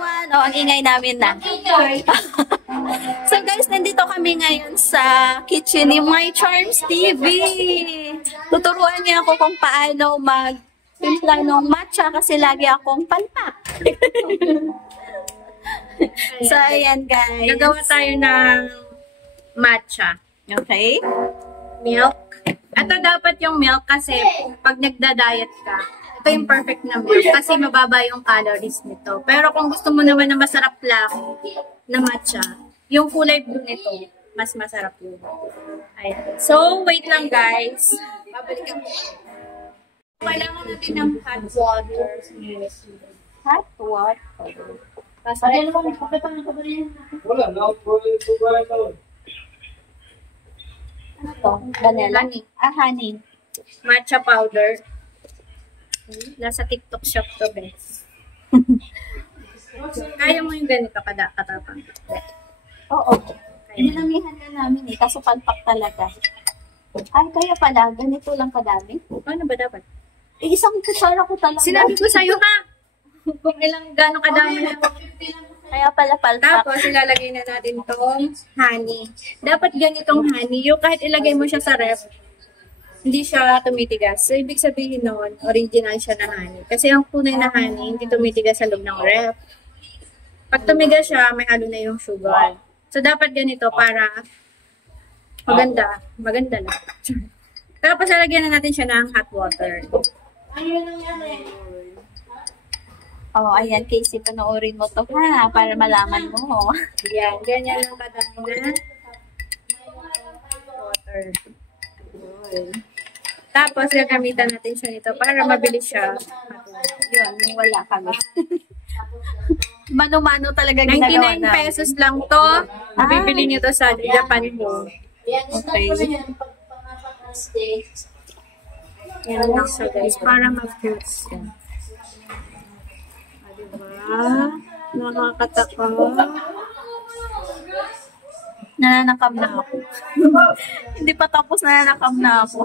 everyone! Oh, ang ingay namin na. So guys, nandito kami ngayon sa kitchen ni My Charms TV. Tuturuan niya ako kung paano mag-timpla ng matcha kasi lagi akong palpak. So ayan guys. Gagawa tayo ng matcha. Okay. Milk. Ito dapat yung milk kasi pag nagda-diet ka, ito yung perfect na milk kasi mababa yung calories nito. Pero kung gusto mo naman na masarap lang na matcha, yung kulay blue nito, mas masarap yun. Ayan. So, wait lang guys. Babalikan ko. Kailangan natin ng hot water. Hot water. Tapos, Wala, ano to? Vanilla? Honey. matcha powder. Nasa TikTok shop to, guys. Kaya mo yung ganito katapang. Oo. Dinamihan na namin eh, kaso palpak talaga. Ay, kaya pala, ganito lang kadami. Ano ba dapat? Eh, isang kutsara ko talaga. Sinabi ko sa'yo ha! Kung ilang gano'ng kadami na. Kaya pala palpak. Tapos, ilalagay na natin tong honey. Dapat ganitong honey. Yung kahit ilagay mo siya sa ref, hindi siya tumitigas. So, ibig sabihin noon, original siya na honey. Kasi ang tunay na honey, hindi tumitigas sa loob ng ref. Pag tumigas siya, may halo na yung sugar. So, dapat ganito para maganda. Maganda lang. Tapos, lalagyan na natin siya ng hot water. Oh, ayan, Casey, panoorin mo to ha, para malaman mo. Yan, ganyan lang kadami na water. Tapos, gagamitan natin siya nito para mabilis siya. Yun, yung wala kami. Mano-mano talaga ginagawa 99 pesos lang to. Bibili nyo to sa Japan Home. Okay. Yan lang siya guys, para mag-fuse yan. Nakakataka. Nananakam na ako. Hindi pa tapos, nananakam na ako.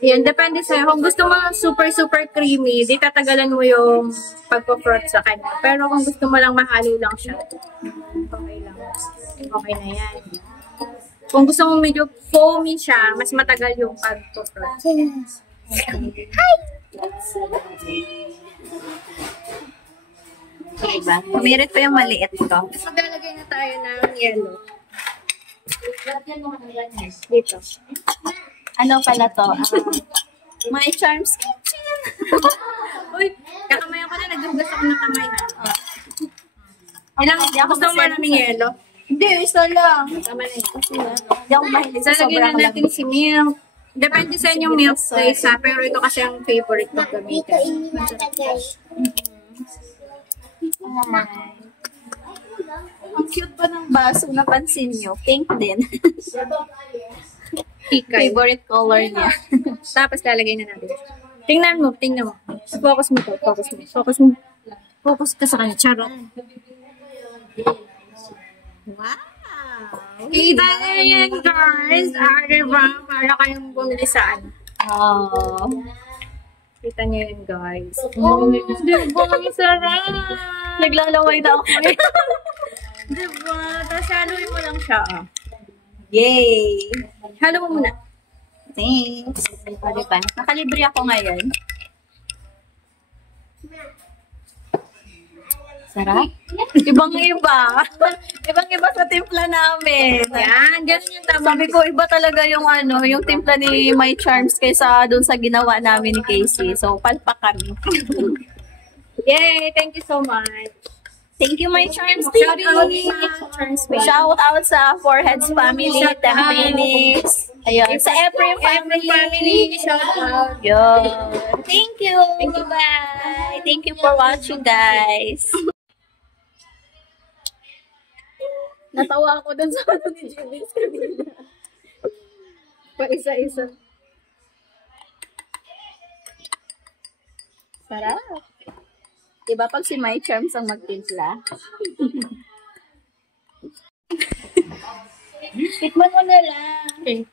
Yan, depende sa'yo. Kung gusto mo super creamy, di tatagalan mo yung pagpo-froth sa kanya. Pero kung gusto mo lang mahalo lang siya, okay lang. Okay na yan. Kung gusto mo medyo foamy siya, mas matagal yung pagpo-froth. Hi! Diba? Kumirit pa yung maliit ko. Maglalagay na tayo ng yellow. Dito. Ano pala to? My Charms Kitchen. Uy, kakamayan ko na. Nagdugas ako ng kamay. Ilang, Hindi ako gusto mo maraming yellow? Hindi, isa lang. Tama na yun. Hindi ako mahilig sa Lalagyan sobrang na natin si milk. Depende sa inyong milk taste ha. Pero ito kasi ang favorite ko gamitin. Ang cute pa ng baso, napansin nyo. Pink din. Pikay. Favorite color niya. Tapos lalagay na natin. Tingnan mo. Focus mo to. Focus ka sa kanya. Charot. Wow! Kita na yan, guys. Diba? Para kayong bumili saan. Oh. Kita niyo yun, guys. Diba? Ang sarap. Naglalaway na ako. Diba? Tapos haluin mo lang siya. Oh. Yay! Halo mo muna. Thanks. O, diba? Nakalibre ako ngayon. Sarap. Ibang-iba. Ibang-iba sa timpla namin. Yan. Ganun yung tama. Sabi ko, iba talaga yung yung timpla ni My Charms kaysa dun sa ginawa namin ni Casey. So, palpak kami. Yay! Thank you so much. Thank you, My Charms Shout TV. out sa Charms Baby. Shout out sa Foreheads family, Shout out. Phoenix. Ayun, sa Ephraim family. Shout out. Yun. Thank you. Bye-bye. Thank you for watching, guys. Natawa ako dun sa ano ni Jimmy kanina. Pa isa-isa. Sarap. Diba pag si My Charms ang magtimpla? Tikman mo na lang. Okay.